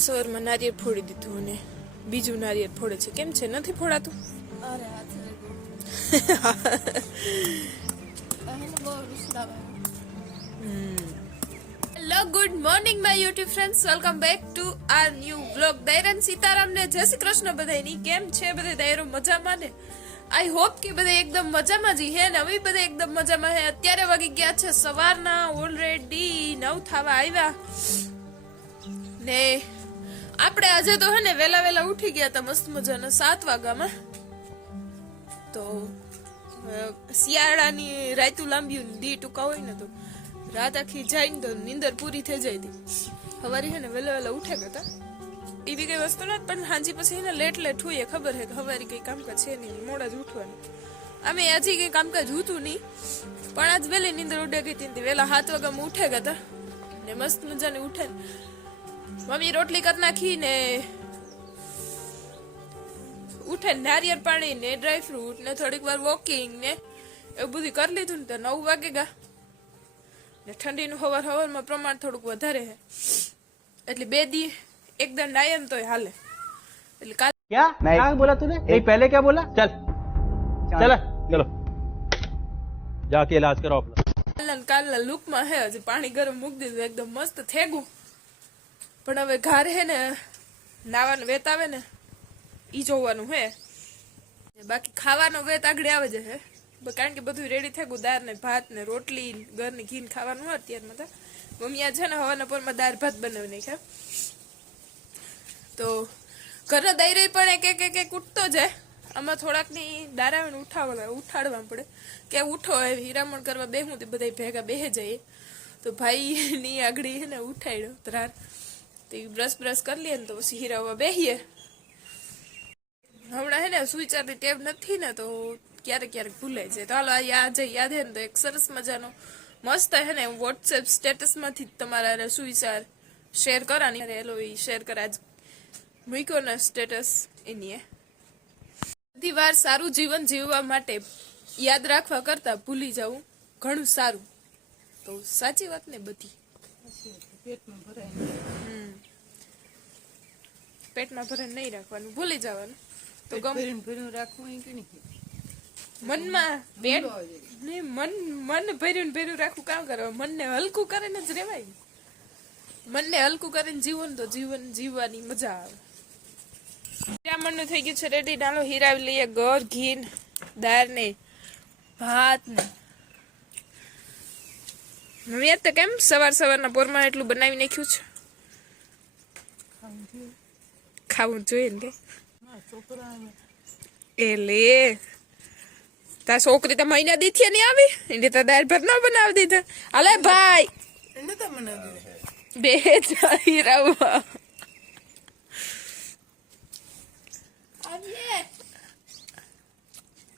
સવાર સવારમાં નારિયેળ ફોડી દીધું અને બીજું નારિયેળ ફોડે છે. કેમ છે? નથી ફોડાતું? Hello good morning my YouTube friends. Welcome back to our new blog દૈરન Sitaram ને જય શ્રી કૃષ્ણ બધાયની. કેમ છે બધે? દૈરો મજામાં ને? આઈ હોપ કે બધા એકદમ મજામાં જ હે ને? અમે બધા એકદમ મજામાં હે. અત્યારે વાગી ગયા છે સવારના. ઓલરેડી નવ થવા આવ્યા. ને આપણે આજે તો હે ને વેલા વેલા ઉઠી ગયા હતા મસ્ત મજાના સાત વાગ્યામાં. તો શિયાળાની રાયતું લાંબ્યું દી ટૂંકા હોય ને તો રાત આખી જાય ને તો નીંદર પૂરી થઈ જાય હતી. સવારે હે ને વહેલા વહેલા ઉઠે હતા. એવી કઈ વસ્તુ નથી પણ હાજી પછી એને લેટ લેટ હોઈએ, ખબર છે કે સવારે કઈ કામકાજ છે નહીં, મોડા જ ઉઠવાનું. અમે આજે કઈ કામકાજ હતું નહીં, પણ આજ વહેલી નીંદર ઉડે ગઈ હતી ને વહેલા સાત વાગ્યામાં ઉઠે ગયા હતા. ને મસ્ત મજાને ઉઠે ને મમ્મી રોટલી કરી નાખી ને ઉઠે ને નારિયેળ પાણી ને ડ્રાય ફ્રૂટ ને થોડીક વાર વોકિંગ ને એવું બધું કરી લીધું ને તો નવ વાગે ગા ને ઠંડીનું હવાર હવારમાં પ્રમાણ થોડુંક વધારે છે એટલે બે દી એકદમ ડાયમ તોય હાલે એટલે કાલ क्या क्या बोला तूने नहीं पहले क्या बोला चल चल चलो जाके इलाज करो अपना કાલના ને કાલના લુકમાં હે હજી પાણી ગરમ મૂકી દીધું એકદમ મસ્ત થેગું પણ હવે ઘર હે ને, નાવાનું વેત આવે ને, ઈ જોવાનું હે. બાકી ખાવાનો વેત આગળ આવે છે કારણ કે બધું રેડી થાય દાળ ને ભાત ને રોટલી ઘરની ઘી ખાવાનું અત્યારમાં તો. મમ્મી છે ને હવાના પરમાં દાળ ભાત બનાવી નાખ્યા. તો ઘરના દાયરે પણ એક એક એક ઉઠતો જાય આમાં થોડાકની દારાવીને ઉઠાવવા ઉઠાડવા પડે. કે ઉઠો એ હીરામણ કરવા બેહું તે બધા ભેગા બેહે જાય. તો ભાઈની આગળ હે ને ઉઠાડ્યો ત્રાર તો એ બ્રશ બ્રશ કરી લઈએ ને તો પછી હીરાવા બેહીએ હમણાં હે ને સુવિચારની ટેવ નથી ને તો ક્યારેક ક્યારેક ભૂલાઈ જાય તો હાલો, આ યાદ યાદ હે ને તો એક સરસ મજાનો, મસ્ત હે ને વોટ્સએપ સ્ટેટસમાંથી જ તમારા સુવિચાર શેર કરાની એલો એ શેર કરા મૂક્યો ને સ્ટેટસ એની. બધી વાર સારું જીવન જીવવા માટે યાદ રાખવા કરતા ભૂલી જવું ઘણું સારું તો સાચી વાત ને બધી હમ. પેટમાં ભરે નહીં રાખવાનું ભૂલી જવાનું. તો ગમ મનમાં પેટ નહીં મન મન ભર્યું ભર્યું રાખવું કામ કરવા? મનને હલકું કરીને જ રેવાય. મનને હલકું કરીને જીવન તો જીવન જીવવાની મજા આવે. હીરામણનું થઈ ગયું છે રેડી. ડાલો હીરાવી લઈએ ગોળ ઘી દાળ ને ભાત ને. મેં તો કેમ સવાર સવારના પોરમાં એટલું બનાવી નાખ્યું છે? ખાવું જોઈએ ને કે એ લે તા છોકરી તો મહિના દીથી નહીં આવી એટલે તો દાળ ભાત ન બનાવી દીધા અલે ભાઈ બે હીરાવા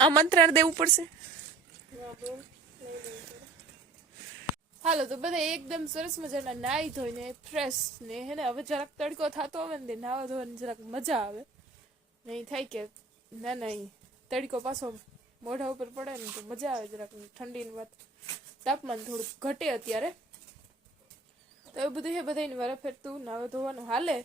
આમંત્રણ દેવું પડશે હાલો, તો બધા એકદમ સરસ મજાના નાહી ધોઈને ફ્રેશ ને, હે ને? હવે જરાક તડકો થતો આવે ને નાવા ધોવાની જરાક મજા આવે. નહીં થાય કે, ના ના ઈ તડકો પાછો મોઢા ઉપર પડે ને, તો મજા આવે જરાક ઠંડીની વાત. તાપમાન થોડુંક ઘટે અત્યારે. તો એવું બધું છે બધાની વરફેર ફેરતું નાવા ધોવાનું. હાલે?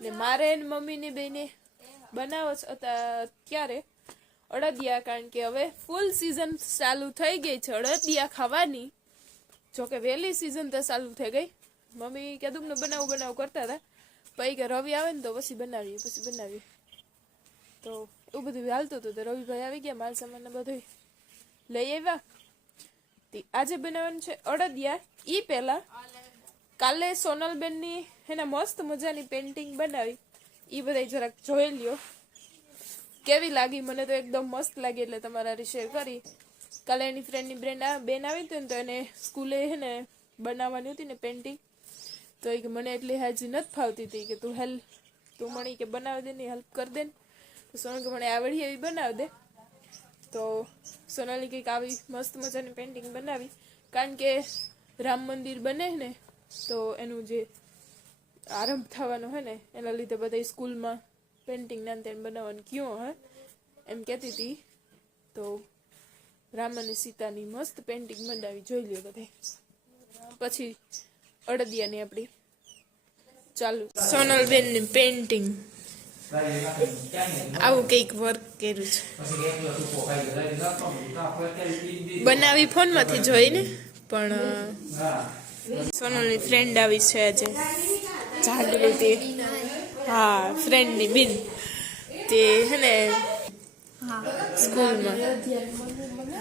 ને મારે ને મમ્મીને બેને બનાવો અત્યારે અડદિયા, કારણ કે હવે ફૂલ સિઝન ચાલુ થઈ ગઈ છે. અડદિયા ખાવાની. જોકે વહેલી સિઝન તો ચાલુ થઈ ગઈ. મમ્મી કીધું ને બનાવું બનાવું કરતા હતા. પછી કે રવિ આવે ને તો પછી બનાવીએ પછી બનાવીએ. તો એવું બધું હાલતું હતું તો રવિભાઈ આવી ગયા, માલ સામાન બધું લઈ આવ્યા. આજે બનાવવાનું છે અડદિયા. ઈ પહેલા કાલે સોનલબેનની એના મસ્ત મજાની પેન્ટિંગ બનાવી. ઈ બધા જરાક જોઈ લ્યો. કેવી લાગી? મને તો એકદમ મસ્ત લાગી એટલે તમારા શેર કરી. કાલે એની ફ્રેન્ડની બ્રેન્ડ બેન આવી હતી ને તો એને સ્કૂલે હે ને બનાવવાની હતી ને પેન્ટિંગ તો એ કે મને એટલી હાજી નથી ફાવતી હતી કે તું હેલ્પ તું મણી કે બનાવી દે ને હેલ્પ કરી દે ને. તો સોનલ કે મને આવડી એવી બનાવી દે. તો સોનાલી કંઈક આવી મસ્ત મજાની પેન્ટિંગ બનાવી. કારણ કે રામ મંદિર બને ને, તો એનું જે આરંભ થવાનો હોય ને, એના લીધે બધા સ્કૂલમાં પેન્ટિંગ ના તેમ બનાવવાનું કયો હે, એમ કહેતી હતી. તો રામ અને સીતાની મસ્ત પેન્ટિંગ બનાવી જોઈ લ્યો બધે. પછી અડદિયાની આપણી. ચાલુ. સોનલબેનની પેન્ટિંગ આવું કંઈક વર્ક કર્યું છે. બનાવી ફોનમાંથી જોઈને પણ સોનલની ફ્રેન્ડ આવી છે આજે. જાગૃતિ. હા ફ્રેન્ડની બિન. તે હે ને સ્કૂલમાં.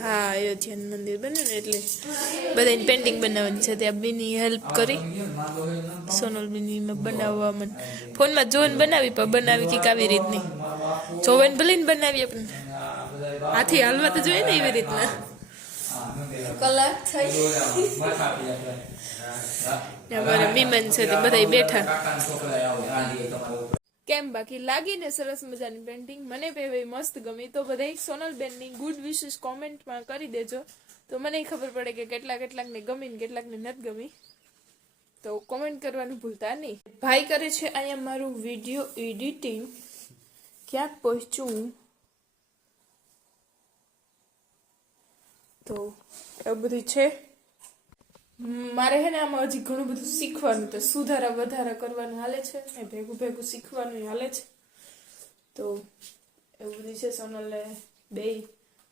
હા અયોધ્યાનું મંદિર બન્યું ને એટલે બધાની પેન્ટિંગ બનાવવાની છે. ત્યાં બેની હેલ્પ કરી સોનલ બેની બનાવવામાં ફોનમાં જોઈને બનાવી પણ બનાવી કંઈક આવી રીતની. જોવાને ભલે ને બનાવી આપણે હાથી હાલવા તો જોઈએ ને એવી રીતના. કલાક થઈ. મીમન છે તે બધા બેઠા. કેમ બાકી લાગીને સરસ મજાની પેન્ટિંગ મને પણ મસ્ત ગમી. તો બધા સોનલ બેનની ગુડ વિશેસ કોમેન્ટમાં કરી દેજો. તો મને ખબર પડે કે કેટલા કેટલાકને ગમી ને કેટલાકને નથી ગમી. તો કોમેન્ટ કરવાનું ભૂલતા નહીં. ભાઈ કરે છે અહીંયા મારું વીડિયો એડિટિંગ ક્યાંક પહોંચ્યું તો એવું બધું છે. મારે હે ને આમાં હજી ઘણું બધું શીખવાનું તો સુધારા વધારા કરવાનું હાલે છે ને ભેગું ભેગું શીખવાનું હાલે છે. તો એવું બધું છે સોનલે બે.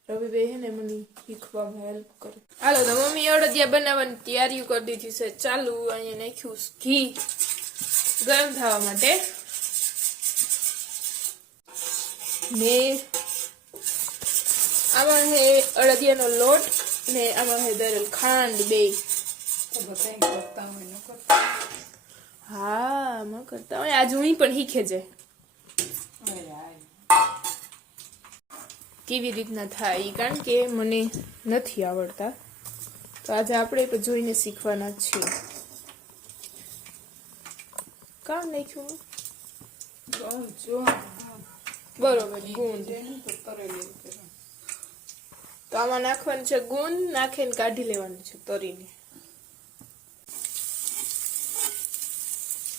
રવિ બે હે ને મને શીખવામાં હેલ્પ કરે. હાલો તો મમ્મી અડદિયા બનાવવાની તૈયારીઓ કરી દીધી છે. ચાલુ અહીંયા નાખ્યું ઘી ગરમ થવા માટે. ને આમાં હે અડદિયાનો લોટ ને આમાં હે દરેલ ખાંડ બે. હા કરતા હોય. આજ હું પણ શીખે છે. કેવી રીતના થાય કારણ કે મને નથી આવડતા. તો આજે આપણે જોઈને શીખવાના છીએ. કામ નાખ્યું? બરોબર ગુંદ તો આમાં નાખવાનું છે ગુંદ નાખીને કાઢી લેવાનું છે તરીને.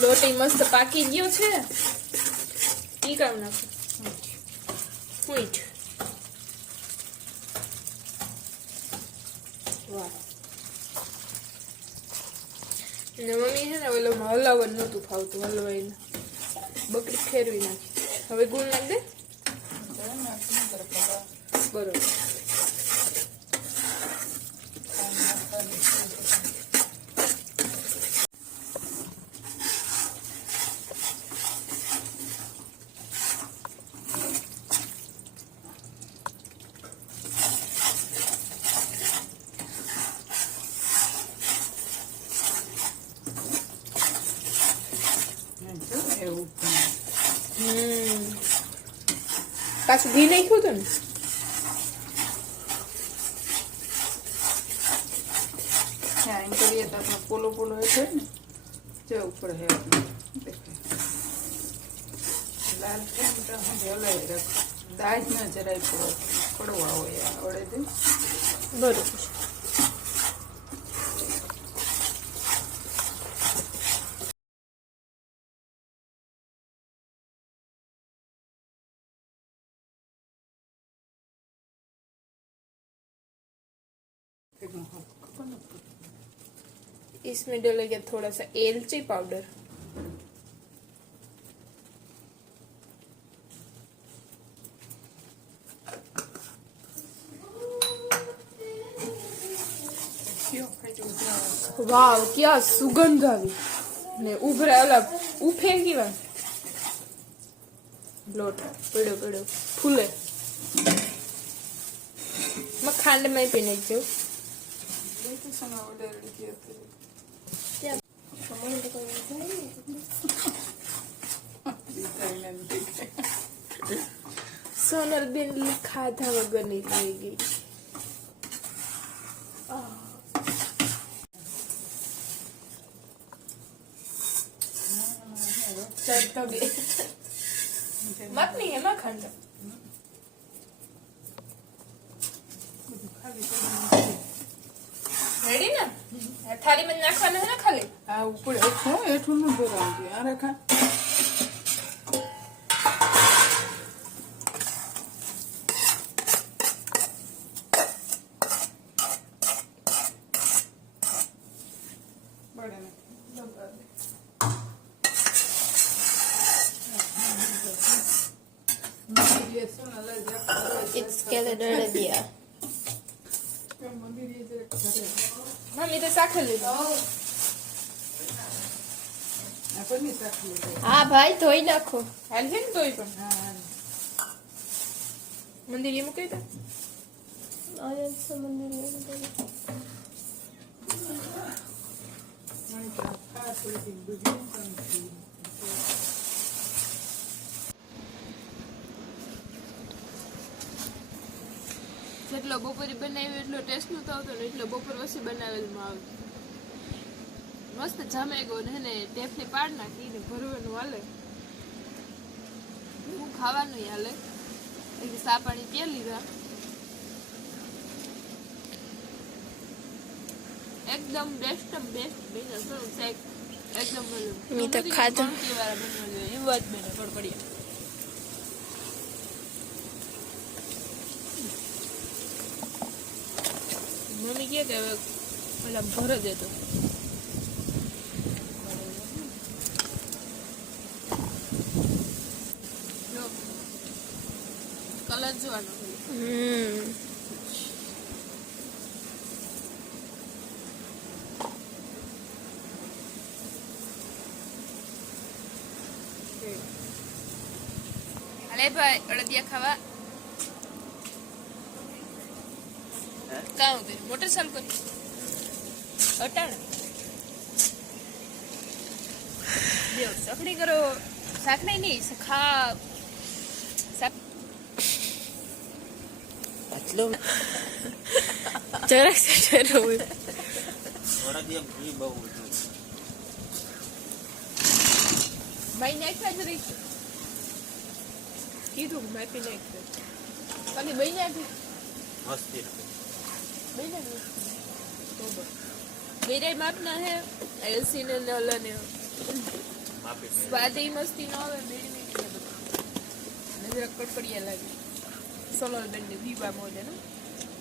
લોટ મસ્ત પાકી ગયો છે. ઈ કામ નાખું. ને મમ્મી છે ને ઓલો હલાવર નહોતું ફાવતું, હલવાઈને. બકરી ફેરવી નાખી. હવે ગુણ નાખ દે. બરોબર હમ પાછું ઘી નાખ્યું હતું ને? ત્યાં એમ કરીએ તો આપણે પોલો પોલો એ છે ને જે ઉપર હે લાલ તો હલાવી રાખ. દાજ ન જરાય પડવા હોય આવડે દે બરોબર. इसमें डलेगा थोड़ा सा एलची पाउडर કયો ખાઈ જવું ત્યાં વાવ क्या સુગંધ આવી ને ઉભરે ઓલા ઉફે કેવા લોટ પડ્યો પડ્યો ફૂલે માં ખાંડ માં પી નાખજો દેખી સમા ઓર્ડર લીધી હતી દીધાઈને એમ દેખાય. સોનલ બેન ખાધા વગરની થઈ ગઈ શર્ટ કભી મત નહીં એમાં ખંડ રેડી ને આ થાળીમાં નાખવાના હે ને ખાલી આ ઉપર હેઠું હેઠું ન ભરાવું જોઈએ આ રેખા બળે નથી. મંદિરે સોના લઈ જા, કરે છે. It's calendar dia. મંદિરે. મમ્મી તો સાખર લીધો. હા ભાઈ ધોઈ નાખો હાલ છે ને તોય પણ. મંદિર એ મૂકી દે આનંદ સમંદિર મારી પાસે ખાસ લીધી, બીજી પણ નથી. જેટલો બપોરે બનાવ્યો એટલો ટેસ્ટ નતો આવતો ને એટલો બપોર પછી બનાવેલમાં આવે મસ્ત જામે ગયો ને એને ટેફને પાડ નાખી ને ભરવાનું હાલે. હું ખાવાનું હાલે. એક સા પાણી પી લીધા. એકદમ બેસ્ટ બેસ્ટ બન્યો. શું શેક એકદમ ઓલું. મેં તો ખાધું. પંક્તિવાળા બનવા જોઈએ. એવું જ બને કડકડિયા મમ્મી કહે કે હવે પેલા ભરો દેતો કલર જોવાનો. હમ. ભાઈ અડદિયા ખાવા. કામ કર્યું? મોટર ચાલુ કર્યું અટાણ. દેવ સખડી કરો. શાક નહીં નહીં સખા જરાક જરૂર માઈ નાખ્યા જ રહી કીધું માપી નાખ્યું ખાલી બઈ નાખી બઈ નાખી બેરાય માપના હે એલસી ને નલ ને સ્વાદ ય મસ્તી ન આવે બેડી નહીં નજર કડકડિયા લાગે સોલર બેન ને વિવા મોડે ને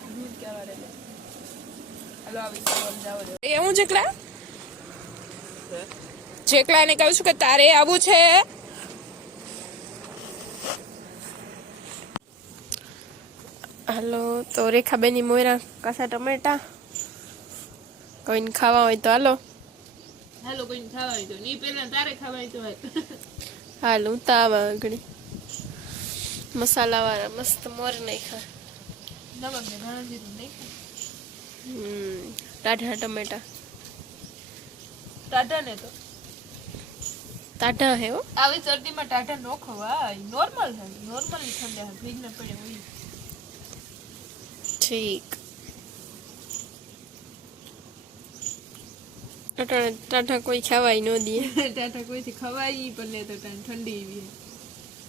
દૂધ કેવા રે હાલો આવી સોલર જાવ દે એ હું જેકલા જેકલા ને કહું છું કે તારે આવું છે હાલો તો રેખાબેની મોયરા કાસા ટમેટા. કોઈને ખાવા હોય તો હાલો. હાલો કોઈને ખાવા હોય તો ની પહેલા તારે ખાવા હોય તો હાલ. હું તો આવા આગળી. મસાલા વાળા મસ્ત મોર નહીં હમ ટાઢા ટમેટા. ટાઢા ને તો? ટાઢા હે આવી શરદીમાં ટાઢા નો ખવાય. નોર્મલ હે નોર્મલી ઠંડા ફ્રીજ ને પડે હોય. ઠીક ટાટા કોઈ ખાવાય ન દે ટાટા કોઈથી ખવાય પણ ને તો ઠંડી.